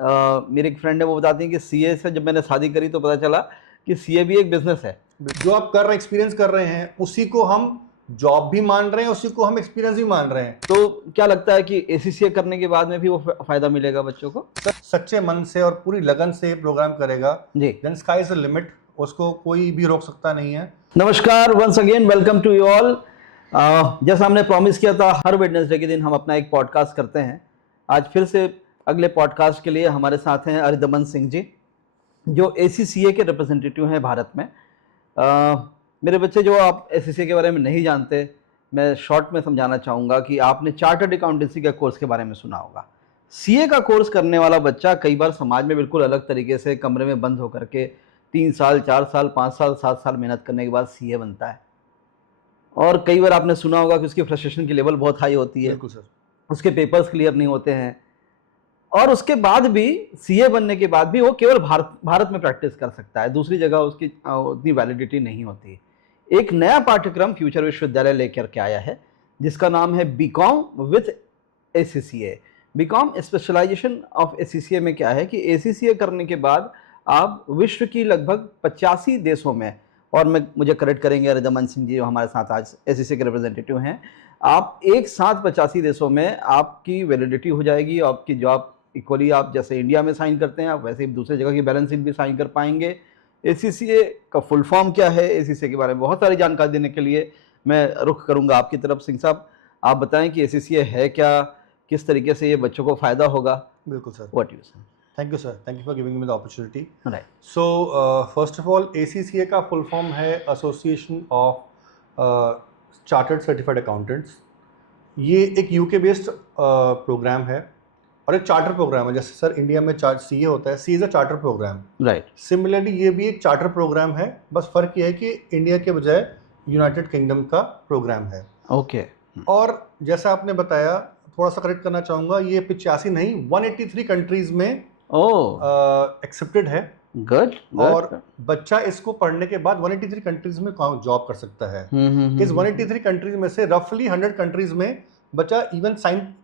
मेरी एक फ्रेंड है, वो बताती है कि सीए से जब मैंने शादी करी तो पता चला कि सीए भी एक बिजनेस है। जो आप कर रहे हैं, एक्सपीरियंस कर रहे हैं, उसी को हम जॉब भी मान रहे हैं, उसी को हम एक्सपीरियंस भी मान रहे हैं। तो क्या लगता है कि एसीसीए करने के बाद में भी वो फायदा मिलेगा बच्चों को? सच्चे मन से और पूरी लगन से प्रोग्राम करेगा, जी। Then sky is the limit, उसको कोई भी रोक सकता नहीं है। नमस्कार, once again welcome to you all. जैसा हमने प्रॉमिस किया था, हर वेडनेसडे के दिन हम अपना एक पॉडकास्ट करते हैं। आज फिर से अगले पॉडकास्ट के लिए हमारे साथ हैं अरिदमन सिंह जी, जो एसीसीए के रिप्रेजेंटेटिव हैं भारत में। मेरे बच्चे, जो आप एसीसीए के बारे में नहीं जानते, मैं शॉर्ट में समझाना चाहूँगा कि आपने चार्टर्ड अकाउंटेंसी का कोर्स के बारे में सुना होगा। सीए का कोर्स करने वाला बच्चा कई बार समाज में बिल्कुल अलग तरीके से कमरे में बंद होकर के 3 साल, 4 साल, 5 साल, 7 साल मेहनत करने के बाद सीए बनता है। और कई बार आपने सुना होगा कि उसकी फ्रस्ट्रेशन की लेवल बहुत हाई होती है। बिल्कुल सर। उसके पेपर्स क्लियर नहीं होते हैं, और उसके बाद भी सीए बनने के बाद भी वो केवल भारत में प्रैक्टिस कर सकता है, दूसरी जगह उसकी उतनी वैलिडिटी नहीं होती। एक नया पाठ्यक्रम फ्यूचर विश्वविद्यालय लेकर के आया है, जिसका नाम है BCom with ACCA. BCom specialization of ACCA में क्या है कि एसीसीए करने के बाद आप विश्व की लगभग 85 देशों में, और मुझे करेक्ट करेंगे अरिदमन सिंह जी जो हमारे साथ आज एसीसीए के रिप्रेजेंटेटिव हैं, आप एक साथ 85 देशों में आपकी वैलिडिटी हो जाएगी। आपकी जॉब इक्वली, आप जैसे इंडिया में साइन करते हैं, आप वैसे ही दूसरी जगह की बैलेंस शीट भी साइन कर पाएंगे। एसीसीए का फुल फॉर्म क्या है, एसीसीए के बारे में बहुत सारी जानकारी देने के लिए मैं रुख करूंगा आपकी तरफ। सिंह साहब, आप बताएं कि एसीसीए है क्या, किस तरीके से ये बच्चों को फायदा होगा। बिल्कुल सर। व्हाट यू से? Thank you sir, thank you for giving me the opportunity. Right. So first of all, ACCA का फुल फॉर्म है association of chartered certified accountants. ये एक यूके बेस्ड प्रोग्राम है और एक चार्टर प्रोग्राम है। जैसे सर इंडिया में सीए होता है, C is a charter programme. Right. Similarly ये भी एक चार्टर प्रोग्राम है, बस फर्क ये है कि इंडिया के बजाय यूनाइटेड किंगडम का प्रोग्राम है। ओके। और जैसा आपने बताया, थोड़ा सा करेक्ट करना चाहूँगा, ये 85 नहीं 183 कंट्रीज में एक्सेप्टेड है। गुड। और बच्चा इसको पढ़ने के बाद 183 कंट्रीज में जॉब कर सकता है। इस 183 कंट्रीज में से रफली 100 कंट्रीज में बच्चा even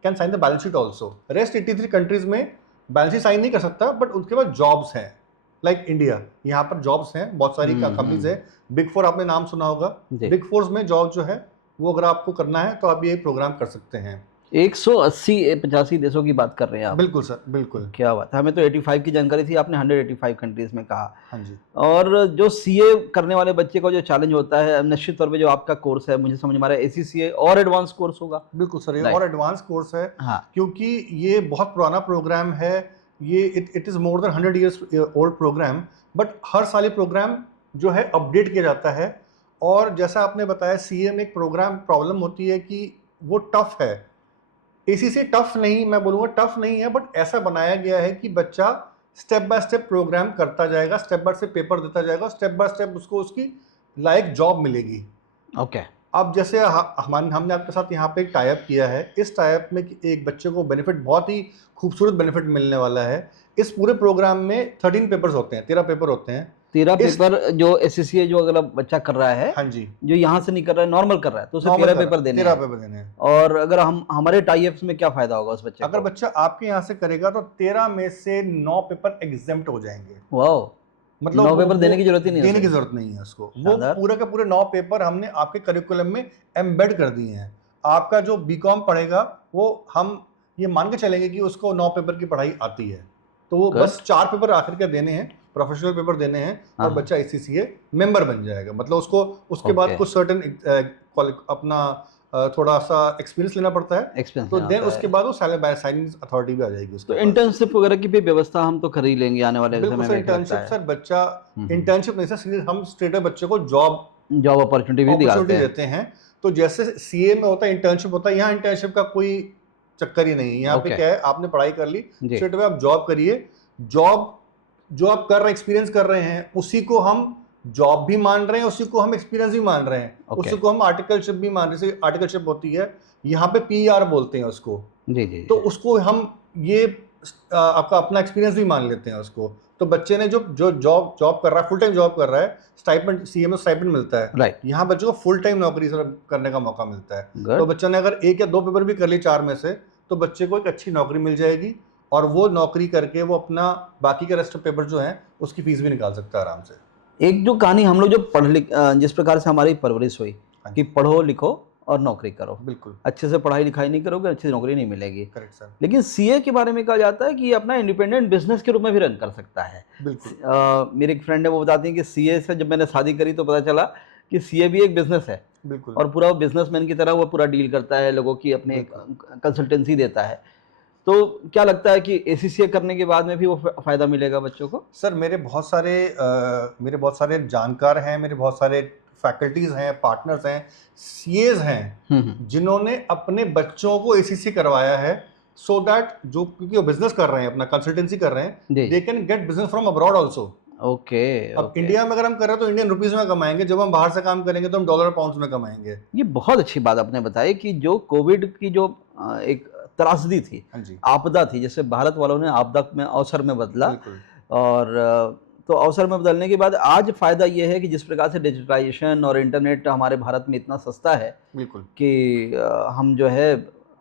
can sign the balance sheet also. Rest 83 countries में बैलेंस शीट साइन नहीं कर सकता, बट उसके बाद जॉब्स हैं। लाइक इंडिया, यहाँ पर जॉब्स हैं, बहुत सारी कंपनीज है। बिग फोर आपने नाम सुना होगा। बिग फोर्स में जॉब जो है वो अगर आपको करना है तो आप ये प्रोग्राम कर सकते हैं। 180-85 देशों की बात कर रहे हैं आप? बिल्कुल सर, बिल्कुल। क्या बात है, हमें तो 85 की जानकारी थी, आपने 185 कंट्रीज में कहा। हाँ जी। और जो सीए करने वाले बच्चे का जो चैलेंज होता है, निश्चित तौर पे जो आपका कोर्स है, मुझे समझ में आ रहा है एसीसीए और एडवांस कोर्स होगा। बिल्कुल सर, ये और एडवांस कोर्स है। हाँ। क्योंकि ये बहुत पुराना प्रोग्राम है। ये it is more than 100 years old programme, but हर साल ये प्रोग्राम जो है अपडेट किया जाता है। और जैसा आपने बताया, सीए में एक प्रोग्राम प्रॉब्लम होती है कि वो टफ है। एसीसीए टफ नहीं, मैं बोलूँगा टफ नहीं है, बट ऐसा बनाया गया है कि बच्चा स्टेप बाय स्टेप प्रोग्राम करता जाएगा, स्टेप बाय स्टेप पेपर देता जाएगा, स्टेप बाय स्टेप उसको उसकी लाइक जॉब मिलेगी। ओके। अब जैसे हमने आपके साथ यहाँ पे एक टाइप किया है। इस टाइप में एक बच्चे को बेनिफिट, बहुत ही खूबसूरत बेनिफिट मिलने वाला है। इस पूरे प्रोग्राम में 13 पेपर्स होते हैं, 13 पेपर होते हैं। 13 पेपर जो एसीसीए जो अगर बच्चा कर रहा है, हाँ जी, जो यहाँ से नहीं कर रहा है, नॉर्मल कर रहा है, तो उसे 13 पेपर देने हैं। 13 पेपर देने हैं। और अगर हमारे टाइप्स में क्या फायदा होगा उस बच्चे अगर को? बच्चा आपके यहाँ से करेगा तो 13 में से 9 पेपर एग्जेम्प्ट हो जाएंगे। वाह, मतलब 9 पेपर देने की जरूरत ही नहीं, देने की जरूरत नहीं है उसको। वो पूरे के पूरे 9 पेपर हमने आपके करिकुलम में एम्बेड कर दिए हैं। आपका जो बीकॉम पढ़ेगा, वो हम ये मान के चलेंगे कि उसको 9 पेपर की पढ़ाई आती है, तो वो बस 4 पेपर आखिर के देने हैं, प्रोफेशनल पेपर देने हैं, और बच्चा एसीसीए मेंबर बन जाएगा। मतलब उसको उसके बाद कुछ सर्टेन अपना थोड़ा सा एक्सपीरियंस लेना पड़ता है, तो देन उसके बाद वो साइनिंग अथॉरिटी भी आ जाएगी उसके। तो इंटर्नशिप वगैरह की भी व्यवस्था हम तो कर ही लेंगे आने वाले समय में। बिल्कुल सर, इंटर्नशिप सर, बच्चा इंटर्नशिप नहीं सर, हम स्ट्रेट बच्चे को जॉब अपॉर्चुनिटी भी देते हैं। तो जैसे सीए में होता है इंटर्नशिप होता है, यहाँ इंटर्नशिप का कोई चक्कर ही नहीं है। यहाँ पे क्या है, आपने पढ़ाई कर ली, स्ट्रेट आप जॉब करिए। जॉब जो आप कर रहे हैं, एक्सपीरियंस कर रहे हैं, उसी को हम जॉब भी मान रहे हैं, उसी को हम एक्सपीरियंस भी मान रहे हैं, उसी को हम आर्टिकलशिप भी मान रहे हैं। आर्टिकलशिप होती है, यहाँ पे पीआर बोलते हैं उसको। जी। तो उसको हम ये आपका अपना एक्सपीरियंस भी मान लेते हैं उसको। तो बच्चे ने जो जॉब कर रहा है, फुल टाइम जॉब कर रहा है, स्टाइपेंड, सीए में स्टाइपेंड मिलता है। राइट। यहाँ बच्चों को फुल टाइम नौकरी करने का मौका मिलता है। तो बच्चे ने अगर 1 या 2 पेपर भी कर लिए 4 में से, तो बच्चे को एक अच्छी नौकरी मिल जाएगी। और वो नौकरी करके वो अपना बाकी का रेस्ट ऑफ पेपर जो है उसकी फीस भी निकाल सकता है आराम से। एक जो कहानी हम लोग जो पढ़ लिख जिस प्रकार से हमारी परवरिश हुई कि पढ़ो लिखो और नौकरी करो, बिल्कुल अच्छे से पढ़ाई लिखाई नहीं करोगे अच्छी नौकरी नहीं मिलेगी। Correct sir. लेकिन सीए के बारे में कहा जाता है कि ये अपना इंडिपेंडेंट बिजनेस के रूप में भी रन कर सकता है। बिल्कुल मेरे एक फ्रेंड है, वो बताती हैं कि सीए से जब मैंने शादी करी तो पता चला कि सीए भी एक बिजनेस है। बिल्कुल और पूरा बिजनेसमैन की तरह वो पूरा डील करता है, लोगों की अपने कंसल्टेंसी देता है। तो क्या लगता है कि एसीसीए करने के बाद में भी वो फायदा मिलेगा बच्चों को? सर मेरे बहुत सारे जानकार हैं, मेरे बहुत सारे फैकल्टीज हैं, पार्टनर्स हैं, सीएज हैं जिन्होंने अपने बच्चों को एसीसी करवाया है, सो दैट जो, क्योंकि वो बिजनेस कर रहे हैं, अपना कंसल्टेंसी कर रहे हैं, they can get business from abroad also. अब इंडिया में अगर हम कर रहे हैं तो इंडियन रुपीस में कमाएंगे, जब हम बाहर से काम करेंगे तो हम डॉलर पाउंड्स में कमाएंगे। ये बहुत अच्छी बात आपने बताई कि जो कोविड की जो एक त्रासदी थी, आपदा थी, जिसे भारत वालों ने आपदा में अवसर में बदला, और तो अवसर में बदलने के बाद आज फायदा ये है कि जिस प्रकार से डिजिटलाइजेशन और इंटरनेट हमारे भारत में इतना सस्ता है कि हम जो है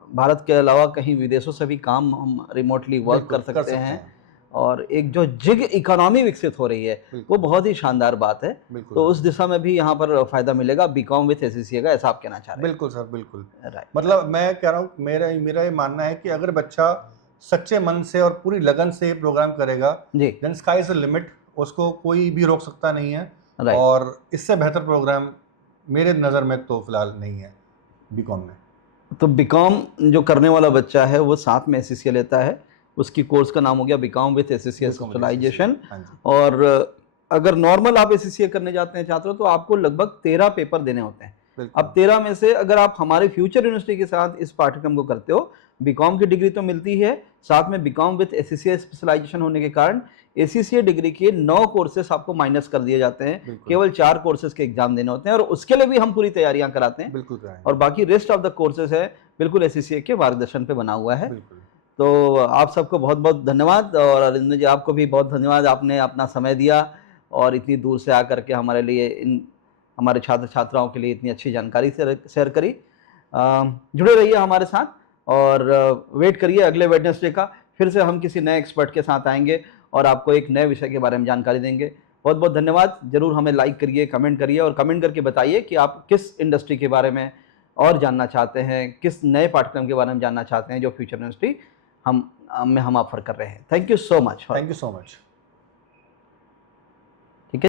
भारत के अलावा कहीं विदेशों से भी काम हम रिमोटली वर्क कर सकते हैं, और एक जो जिग इकोनॉमी विकसित हो रही है वो बहुत ही शानदार बात है। तो उस दिशा में भी यहाँ पर फायदा मिलेगा बीकॉम विथ एसीसीए का, ऐसा आप कहना चाह रहे हैं? बिल्कुल सर, बिल्कुल राइट। मतलब मैं कह रहा हूँ, मेरा ये मानना है कि अगर बच्चा सच्चे मन से और पूरी लगन से प्रोग्राम करेगा, then sky is the limit, उसको कोई भी रोक सकता नहीं है। और इससे बेहतर प्रोग्राम मेरे नज़र में तो फिलहाल नहीं है बीकॉम में। तो बीकॉम जो करने वाला बच्चा है वो साथ में एसीसीए लेता है, उसकी कोर्स का नाम हो गया बीकॉम विथ एसीसीए स्पेशलाइजेशन। और अगर नॉर्मल आप एसीसीए करने जाते हैं छात्रों तो आपको लगभग 13 पेपर देने होते हैं। अब 13 में से अगर आप हमारे फ्यूचर यूनिवर्सिटी के साथ इस पाठ्यक्रम को करते हो, बीकॉम की डिग्री तो मिलती है, साथ में बीकॉम विथ एसीसीए स्पेशलाइजेशन होने के कारण एसीसीए डिग्री के 9 कोर्सेस आपको माइनस कर दिए जाते हैं, केवल 4 कोर्सेस के एग्जाम देने होते हैं, और उसके लिए भी हम पूरी तैयारियां कराते हैं। बिल्कुल। और बाकी रेस्ट ऑफ द कोर्सेस है बिल्कुल एसीसीए के मार्गदर्शन पे बना हुआ है। तो आप सबको बहुत बहुत धन्यवाद, और अरिंदर जी आपको भी बहुत धन्यवाद, आपने अपना समय दिया और इतनी दूर से आकर के हमारे लिए हमारे छात्र छात्राओं के लिए इतनी अच्छी जानकारी शेयर करी। जुड़े रहिए हमारे साथ और वेट करिए अगले वेडनेसडे का, फिर से हम किसी नए एक्सपर्ट के साथ आएंगे और आपको एक नए विषय के बारे में जानकारी देंगे। बहुत बहुत धन्यवाद। जरूर हमें लाइक करिए, कमेंट करिए, और कमेंट करके बताइए कि आप किस इंडस्ट्री के बारे में और जानना चाहते हैं, किस नए पाठ्यक्रम के बारे में जानना चाहते हैं जो फ्यूचर यूनिवर्सिटी हम ऑफर कर रहे हैं। Thank you so much. Thank you so much.